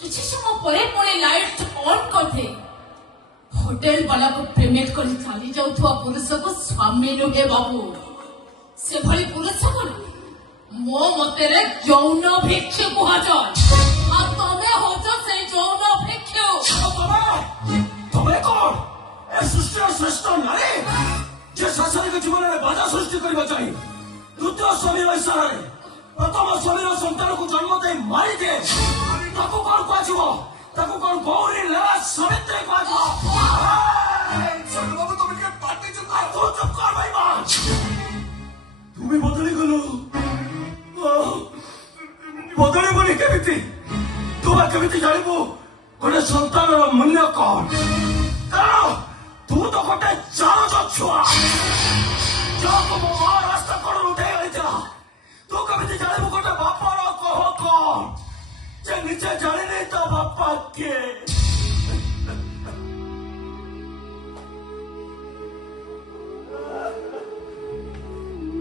किसी समय परे पुणी लाइट ऑन करते होटेल वाला को पेमेंट कर चली जाऊथुआ पुरुष को स्वामी नुहे बाबू से भली पुरुष को मो मतेरे यौन भिक्षु कुहाजाय आ तमे होजो से यौन भिक्षु तमे कोन ए सृष्टि श्रेष्ठ नारी जे संसारिक जीवन में बाधा सृष्टि करबा चाहिए द्वितीय स्वामीर इशारारे प्रथम स्वामीर संतान को जन्म दे मारी दे ताको कोन कहजिव ताको कोन गौरी लीला सावित्री कहजिव छोट बाबू तुम के पार्टी चुप कर तू चुप कर भाई मां তুমি বদলি গলো বদলি বলি কেমিতি তোমরা কেমিতি জানিব গোটে সন্তানর মূল্য কণ কারণ তু তো গোটে চারজ ছুয়া যাকে ମୋ ମା ରାସ୍ତା କଡ଼ରୁ ଉଠେଇ ଆଣିଥିଲା ତୁ କେମିତି ଜାଣିବୁ ଗୋଟେ ବାପାର କହ କଣ ଯେ ନିଜେ ଜାଣିନି ତା ବାପା କିଏ